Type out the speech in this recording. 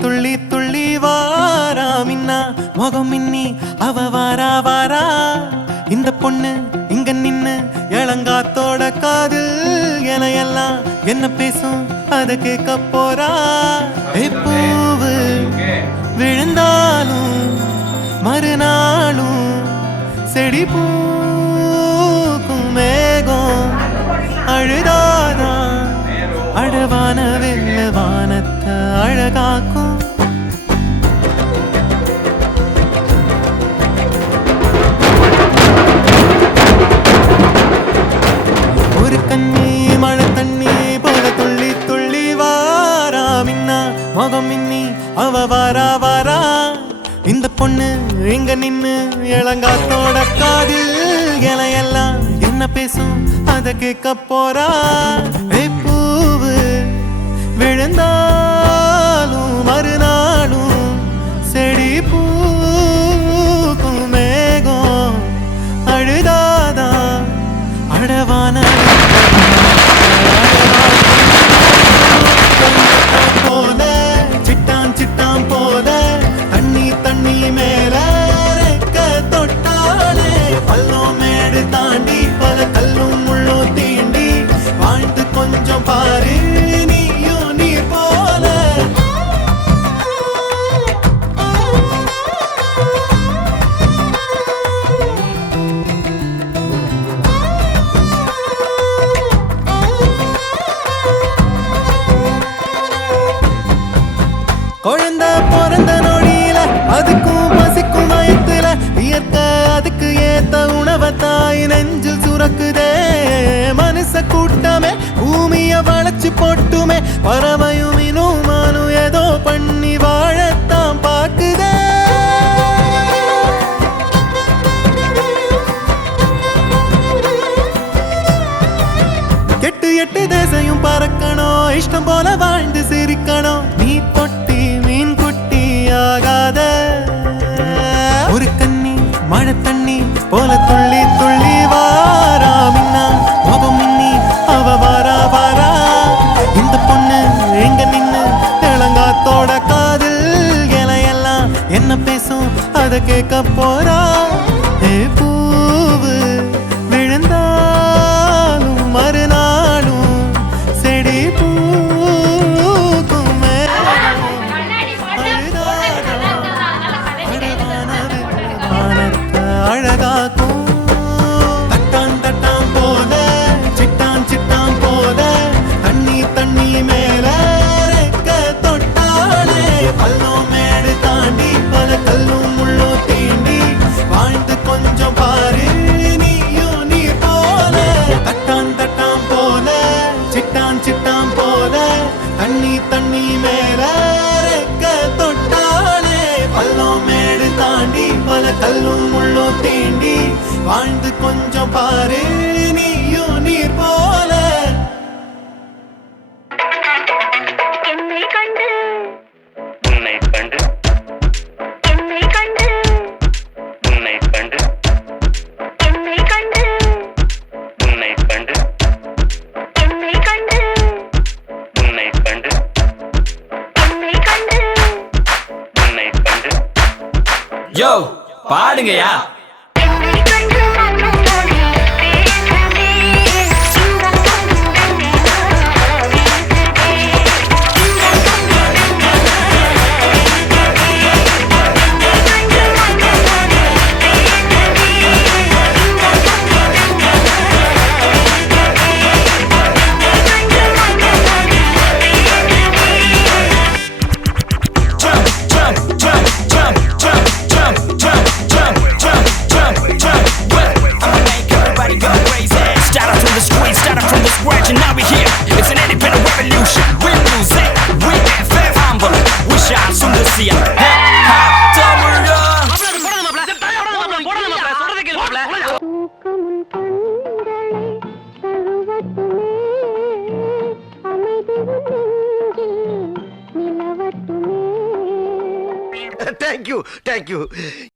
துள்ளி துள்ளி வாரா மின்னா முகம் மின்னி அவ வாரா வாரா இந்த பொண்ணு இங்க நின்னு இளங்காத்தோட காதில் எனையெல்லாம் என்ன பேசும் அத கேட்க போறா பூவு விழுந்தாலும் மறுநாளும் செடி பூக்கும் மேகம் அழுதாதான் அழவான வெள்ள வானத்தை அழகாக்கும் ஒரு கண்ணி மழை தண்ணி போல துள்ளி துள்ளி வாரா மின்னா முகம் மின்னி அவ வாரா வாரா இந்த பொண்ணு இங்க நின்னு இளங்காத்தோட காதில் எல்லாம் என்ன பேசும் அத கேட்க போறா பூவு விழுந்தாலும் மறுநாளும் செடி பூக்கும் மேகம் அழுதாதா அழவான போல சிட்டான் சிட்டான் போல தண்ணி தண்ணி மேல தொட்டாலே பள்ளம் மேடு தாண்டி பல கல்லும் முள்ளும் தீண்டி வாழ்ந்து கொஞ்சம் பாரு நீயும் நீர் போல குழந்தை பிறந்த நொடியில அதுக்கும் பசிக்கும் மயத்துல இயற்கை அதுக்கு ஏத்த உணவை தாய் நெஞ்சில் சுரக்குதே மனுஷ கூட்டமே பூமிய வளைச்சு போட்டுமே பறவையும் இனுமானும் ஏதோ பண்ணி வாழத்தான் பாக்குதே எட்டு எட்டு தேசையும் பறக்கணும் இஷ்டம் போல வாழ்ந்து சிரிக்கணும் நீ தொட்டி மீன் குட்டி ஆகாத ஒரு கண்ணி மழை தண்ணி போல துள்ளி துள்ளி வாரா மின்னா முகம் மின்னி அவ வாரா வாரா இந்த பொண்ணு எங்க நின்னு இளங்காத்தோட காதில் எல்லாம் என்ன பேசும் அத கேட்க போறா பூவு விழுந்தாலும் மறுநாளும் செடி பூக்குமே அழகாக்கும் தட்டான் தட்டான் போல சிட்டான் சிட்டான் போல தண்ணி தண்ணி மேல தொட்டாலே பள்ளம் மேடு தாண்டி பல கல்லும் முள்ளும் தீண்டி வாழ்ந்து கொஞ்சம் பாரு நீயும் நீர் போல தட்டான் தட்டான் போல சிட்டான் சிட்டான் போல தண்ணி தண்ணி மேல தொட்டாலே பள்ளம் மேடு தாண்டி பல கல்லும் முள்ளும் தீண்டி வாழ்ந்து கொஞ்சம் பாரு நீயும் நீர் போல என்னை கண்டு உன்னை கண்டு என்னை கண்டு உன்னை கண்டு என்னை கண்டு உன்னை கண்டு என்னை கண்டு உன்னை கண்டு என்னை கண்டு உன்னை கண்டு யோ பாடுங்கயா என்னை கண்டு மனம் போலே பேசுதே இன்பம் பொங்குதே jump jump jump jump jump jump jump jump jump jump jump well I'ma make everybody go crazy start up from the street start up from the scratch and now we here it's an independent revolution we music we FF humble we shine from the sea hip hop தமிழா தூக்கமுன் கண்களை தழுவட்டுமே அமைதி நெஞ்சில் நிலவட்டுமே Thank you.